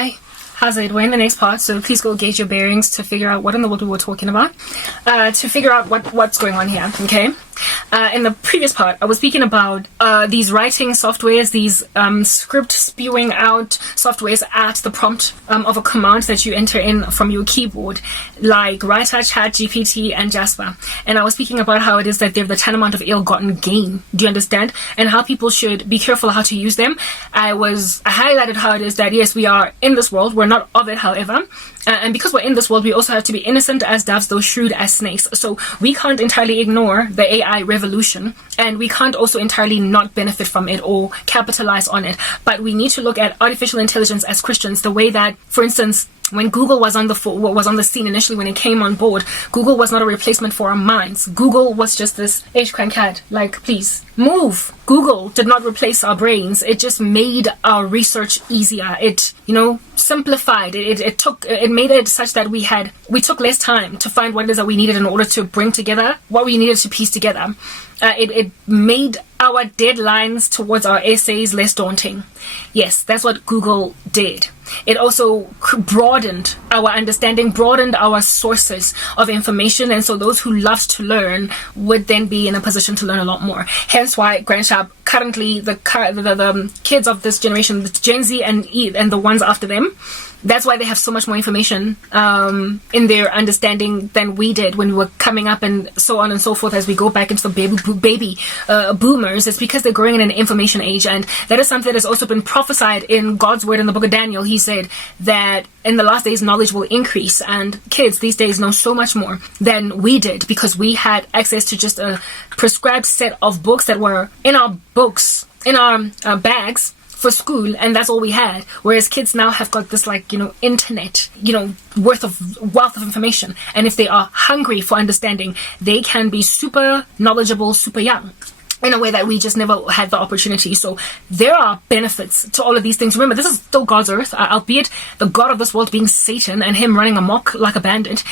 Hi, how's it? We're in the next part, so please go gauge your bearings to figure out what in the world we were talking about, to figure out what's going on here, okay? In the previous part, I was speaking about these writing softwares, these script spewing out softwares at the prompt of a command that you enter in from your keyboard, like Writer, Chat, GPT, and Jasper. And I was speaking about how it is that they're the tantamount of ill-gotten gain. Do you understand? And how people should be careful how to use them. I highlighted how it is that, yes, we are in this world. We're not of it, however. And because we're in this world, we also have to be innocent as doves, though shrewd as snakes. So we can't entirely ignore the AI revolution, and we can't also entirely not benefit from it or capitalize on it. But we need to look at artificial intelligence as Christians, the way that, for instance, when Google was on the scene initially, when it came on board, Google was not a replacement for our minds. Google was just this crank cat, like, please move. Google did not replace our brains. It just made our research easier. It, simplified. It made it such that we took less time to find what it is that we needed in order to bring together what we needed to piece together. It made our deadlines towards our essays less daunting. Yes, that's what Google did. It also broadened our understanding, broadened our sources of information, and so those who loved to learn would then be in a position to learn a lot more. Hence why currently the kids of this generation, the Gen Z and the ones after them, that's why they have so much more information in their understanding than we did when we were coming up, and so on and so forth. As we go back into the baby boomers, it's because they're growing in an information age, and that is something that has also been prophesied in God's word in the book of Daniel. He said that in the last days knowledge will increase, and kids these days know so much more than we did because we had access to just a prescribed set of books that were in our bags for school, and that's all we had. Whereas kids now have got this internet, wealth of information. And if they are hungry for understanding, they can be super knowledgeable, super young, in a way that we just never had the opportunity. So there are benefits to all of these things. Remember, this is still God's earth, albeit the God of this world being Satan and him running amok like a bandit.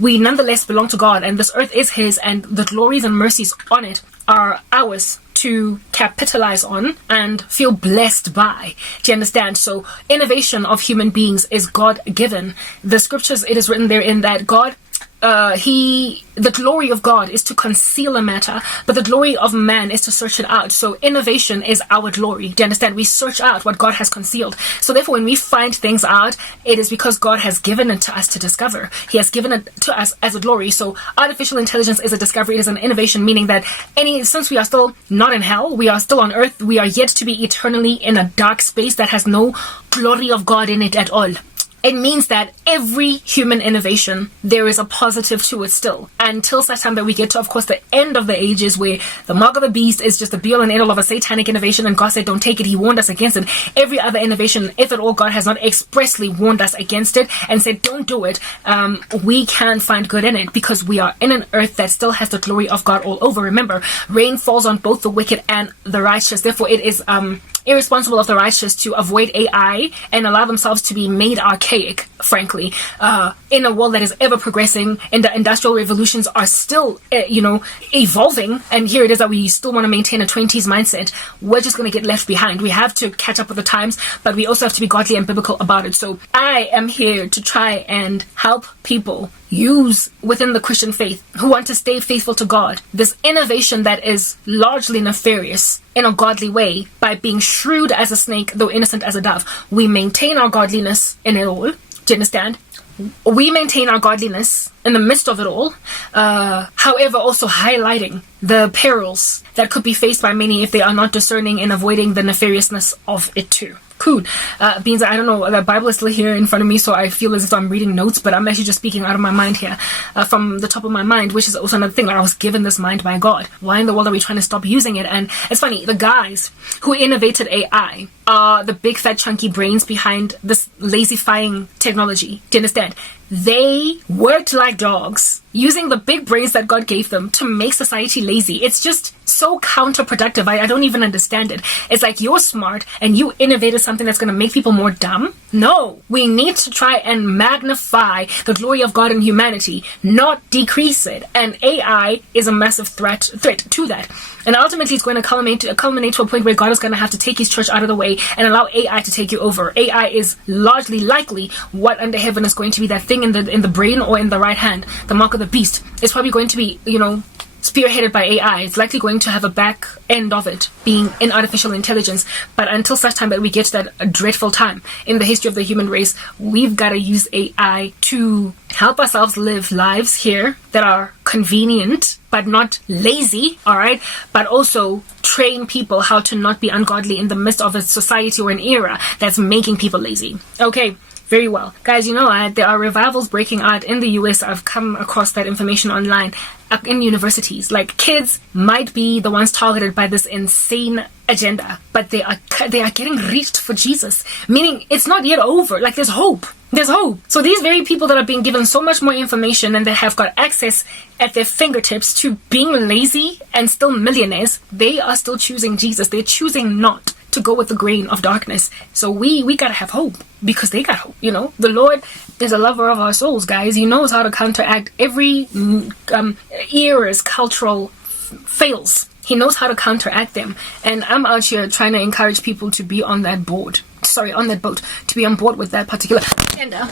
We nonetheless belong to God, and this earth is his, and the glories and mercies on it are ours to capitalize on and feel blessed by. Do you understand? So innovation of human beings is God-given. The scriptures, it is written therein that God, the glory of God is to conceal a matter, but the glory of man is to search it out. So innovation is our glory. Do you understand? We search out what God has concealed. So therefore, when we find things out, it is because God has given it to us to discover. He has given it to us as a glory. So artificial intelligence is a discovery. It is an innovation, meaning that since we are still not in hell, we are still on earth, we are yet to be eternally in a dark space that has no glory of God in it at all. It means that every human innovation, there is a positive to it still. Until such time that we get to, of course, the end of the ages where the mark of the beast is just the be-all and end-all of a satanic innovation, and God said, don't take it. He warned us against it. Every other innovation, if at all, God has not expressly warned us against it and said, don't do it. We can find good in it because we are in an earth that still has the glory of God all over. Remember, rain falls on both the wicked and the righteous. Therefore, it is irresponsible of the righteous to avoid AI and allow themselves to be made archaic, frankly, in a world that is ever progressing, and the industrial revolutions are still, evolving. And here it is that we still want to maintain a 20s mindset. We're just going to get left behind. We have to catch up with the times, but we also have to be godly and biblical about it. So I am here to try and help people use within the Christian faith who want to stay faithful to God this innovation that is largely nefarious in a godly way by being shrewd as a snake, though innocent as a dove. We maintain our godliness in it all. Do you understand? We maintain our godliness in the midst of it all, however, also highlighting the perils that could be faced by many if they are not discerning and avoiding the nefariousness of it too. Cool. Beans, I don't know, the Bible is still here in front of me, so I feel as if I'm reading notes, but I'm actually just speaking out of my mind here, from the top of my mind, which is also another thing. Like, I was given this mind by God. Why in the world are we trying to stop using it? And it's funny, the guys who innovated AI are the big fat chunky brains behind this lazifying technology. Do you understand? They worked like dogs, using the big brains that God gave them to make society lazy. It's just so counterproductive. I don't even understand it. It's like you're smart and you innovated something that's going to make people more dumb. No, we need to try and magnify the glory of God in humanity, not decrease it. And AI is a massive threat to that. And ultimately, it's going to culminate to a point where God is going to have to take his church out of the way and allow AI to take you over. AI is largely likely what under heaven is going to be that thing in the brain or in the right hand, the mark of the beast. It's probably going to be, spearheaded by AI. It's likely going to have a back end of it being in artificial intelligence. But until such time that we get to that dreadful time in the history of the human race, we've got to use AI to help ourselves live lives here that are convenient but not lazy, all right? But also train people how to not be ungodly in the midst of a society or an era that's making people lazy. Okay. Very well. Guys, there are revivals breaking out in the US. I've come across that information online in universities. Like, kids might be the ones targeted by this insane agenda, but they are getting reached for Jesus. Meaning, it's not yet over. Like, there's hope. There's hope. So these very people that are being given so much more information and they have got access at their fingertips to being lazy and still millionaires, they are still choosing Jesus. They're choosing not to go with the grain of darkness. So we gotta have hope because they got hope. The Lord is a lover of our souls, guys. He knows how to counteract every era's cultural fails. He knows how to counteract them. And I'm out here trying to encourage people to be on that boat, to be on board with that particular agenda,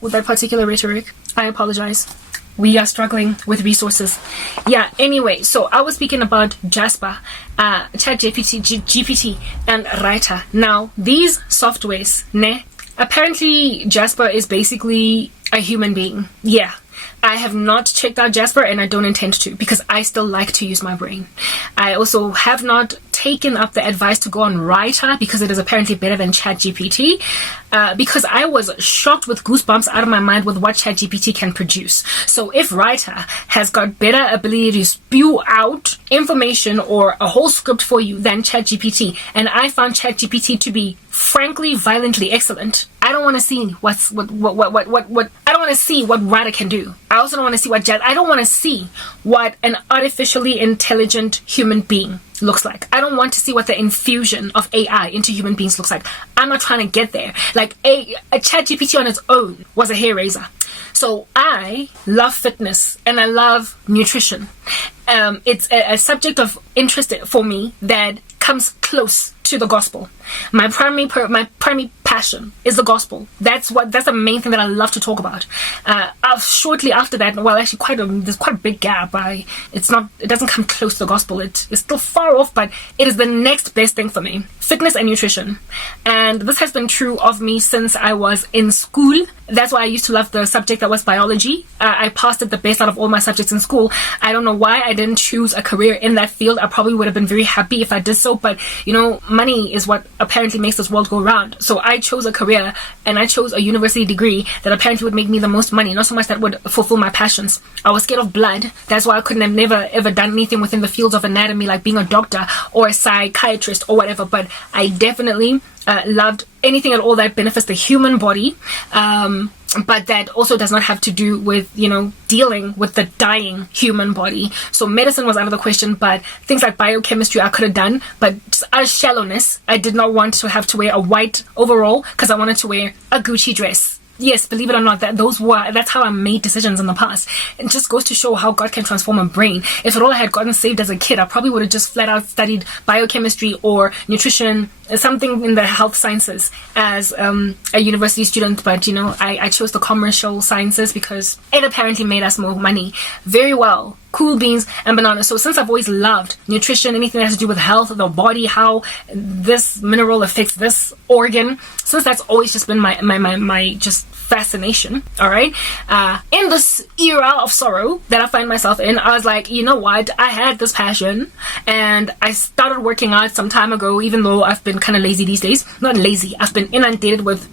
with that particular rhetoric. I apologize. We are struggling with resources. Yeah, anyway, so I was speaking about Jasper, GPT, and Writer. Now, these softwares, apparently Jasper is basically a human being. Yeah. I have not checked out Jasper and I don't intend to because I still like to use my brain. I also have not taken up the advice to go on Writer because it is apparently better than ChatGPT, because I was shocked with goosebumps out of my mind with what ChatGPT can produce. So if Writer has got better ability to spew out information or a whole script for you than ChatGPT, and I found ChatGPT to be frankly violently excellent, I don't want to see what I don't want to see what Writer can do. I also don't want to see I don't want to see what an artificially intelligent human being looks like. I don't want to see what the infusion of AI into human beings looks like. I'm not trying to get there. Like a ChatGPT on its own was a hair raiser. So I love fitness and I love nutrition. It's a subject of interest for me that comes close to the gospel. My primary passion is the gospel. That's the main thing that I love to talk about. Shortly after that, well, actually there's quite a big gap. It doesn't come close to the gospel. It is still far off, but it is the next best thing for me. Fitness and nutrition. And this has been true of me since I was in school. That's why I used to love the subject that was biology. I passed it the best out of all my subjects in school. I don't know why I didn't choose a career in that field. I probably would have been very happy if I did so, but money is what apparently makes this world go round. So I chose a career and I chose a university degree that apparently would make me the most money, not so much that would fulfill my passions. I was scared of blood. That's why I couldn't have never ever done anything within the fields of anatomy, like being a doctor or a psychiatrist or whatever. But I definitely loved anything at all that benefits the human body, but that also does not have to do with dealing with the dying human body. So medicine was out of the question, but things like biochemistry I could have done, but just out of shallowness, I did not want to have to wear a white overall because I wanted to wear a Gucci dress. Yes, believe it or not, that's how I made decisions in the past. It just goes to show how God can transform a brain. If at all I had gotten saved as a kid, I probably would have just flat out studied biochemistry or nutrition, something in the health sciences as a university student. But I chose the commercial sciences because it apparently made us more money. Very well. Cool beans and bananas. So since I've always loved nutrition, anything that has to do with health, the body, how this mineral affects this organ, since that's always just been my just fascination, all right, in this era of sorrow that I find myself in, I was like, you know what, I had this passion and I started working out some time ago, even though I've been kind of lazy these days. Not lazy, I've been inundated with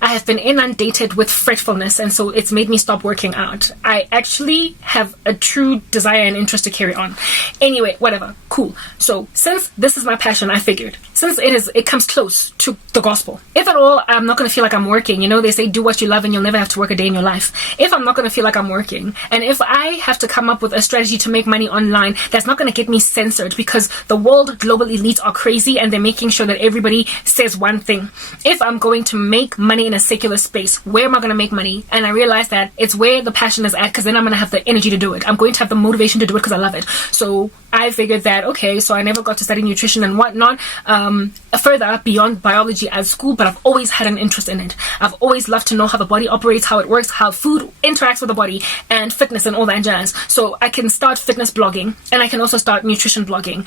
I have been inundated with fretfulness, and so it's made me stop working out. I actually have a true desire and interest to carry on. Anyway, whatever, cool. So since this is my passion, I figured, since it comes close to the gospel, if at all I'm not going to feel like I'm working, you know, they say do what you love and you'll never have to work a day in your life. If I'm not going to feel like I'm working, and if I have to come up with a strategy to make money online that's not going to get me censored, because the world global elites are crazy and they're making sure that everybody says one thing. If I'm going to make money in a secular space, where am I going to make money? And I realize that it's where the passion is at, because then I'm going to have the energy to do it. I'm going to have the motivation to do it because I love it. So I figured that, okay, so I never got to study nutrition and whatnot further beyond biology at school, but I've always had an interest in it. I've always loved to know how the body operates, how it works, how food interacts with the body, and fitness and all that jazz. So I can start fitness blogging, and I can also start nutrition blogging.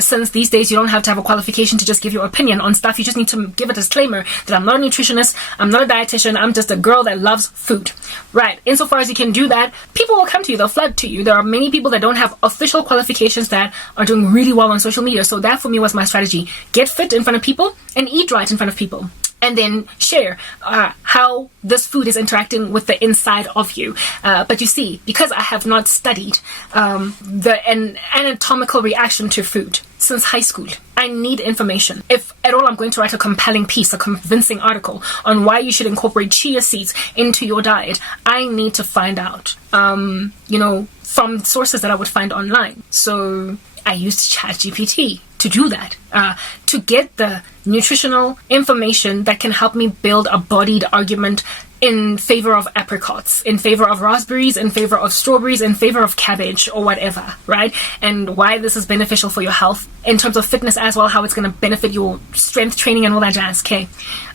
Since these days you don't have to have a qualification to just give your opinion on stuff. You just need to give a disclaimer that I'm not a nutritionist, I'm not a dietitian, I'm just a girl that loves food. Right, insofar as you can do that, people will come to you, they'll flood to you. There are many people that don't have official qualifications that are doing really well on social media. So that for me was my strategy. Get fit in front of people and eat right in front of people. And then share how this food is interacting with the inside of you. But you see, because I have not studied an anatomical reaction to food since high school, I need information. If at all I'm going to write a compelling piece, a convincing article on why you should incorporate chia seeds into your diet, I need to find out, from sources that I would find online. So I used ChatGPT to do that, to get the nutritional information that can help me build a bodied argument in favor of apricots, in favor of raspberries, in favor of strawberries, in favor of cabbage or whatever, right? And why this is beneficial for your health in terms of fitness as well, how it's going to benefit your strength training and all that jazz. Okay,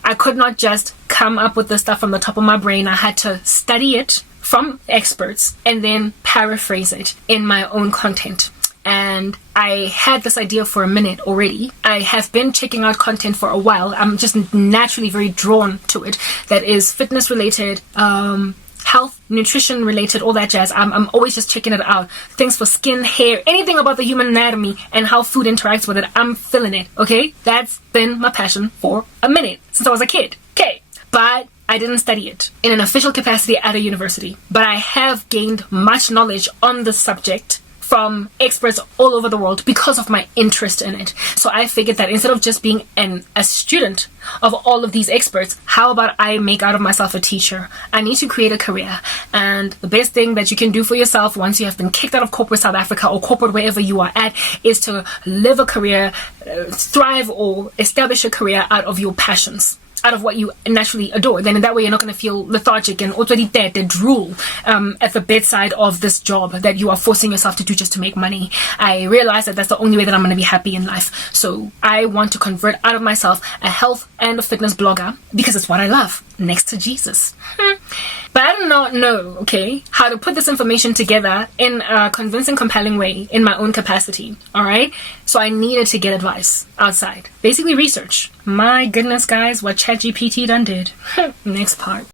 I could not just come up with this stuff from the top of my brain. I had to study it from experts and then paraphrase it in my own content. And I had this idea for a minute already. I have been checking out content for a while. I'm just naturally very drawn to it. That is fitness related, health, nutrition related, all that jazz. I'm always just checking it out. Things for skin, hair, anything about the human anatomy and how food interacts with it. I'm feeling it, okay? That's been my passion for a minute, since I was a kid. Okay, but I didn't study it in an official capacity at a university. But I have gained much knowledge on the subject from experts all over the world because of my interest in it. So I figured that instead of just being a student of all of these experts, how about I make out of myself a teacher? I need to create a career. And the best thing that you can do for yourself once you have been kicked out of corporate South Africa or corporate wherever you are at is to live a career, thrive or establish a career out of your passions, out of what you naturally adore. Then in that way you're not going to feel lethargic and already dead, the drool at the bedside of this job that you are forcing yourself to do just to make money. I realize that that's the only way that I'm going to be happy in life. So I want to convert out of myself a health and a fitness blogger because it's what I love, next to Jesus. But I do not know, okay, how to put this information together in a convincing, compelling way in my own capacity, alright? So I needed to get advice outside. Basically research. My goodness, guys, what ChatGPT done did. Next part.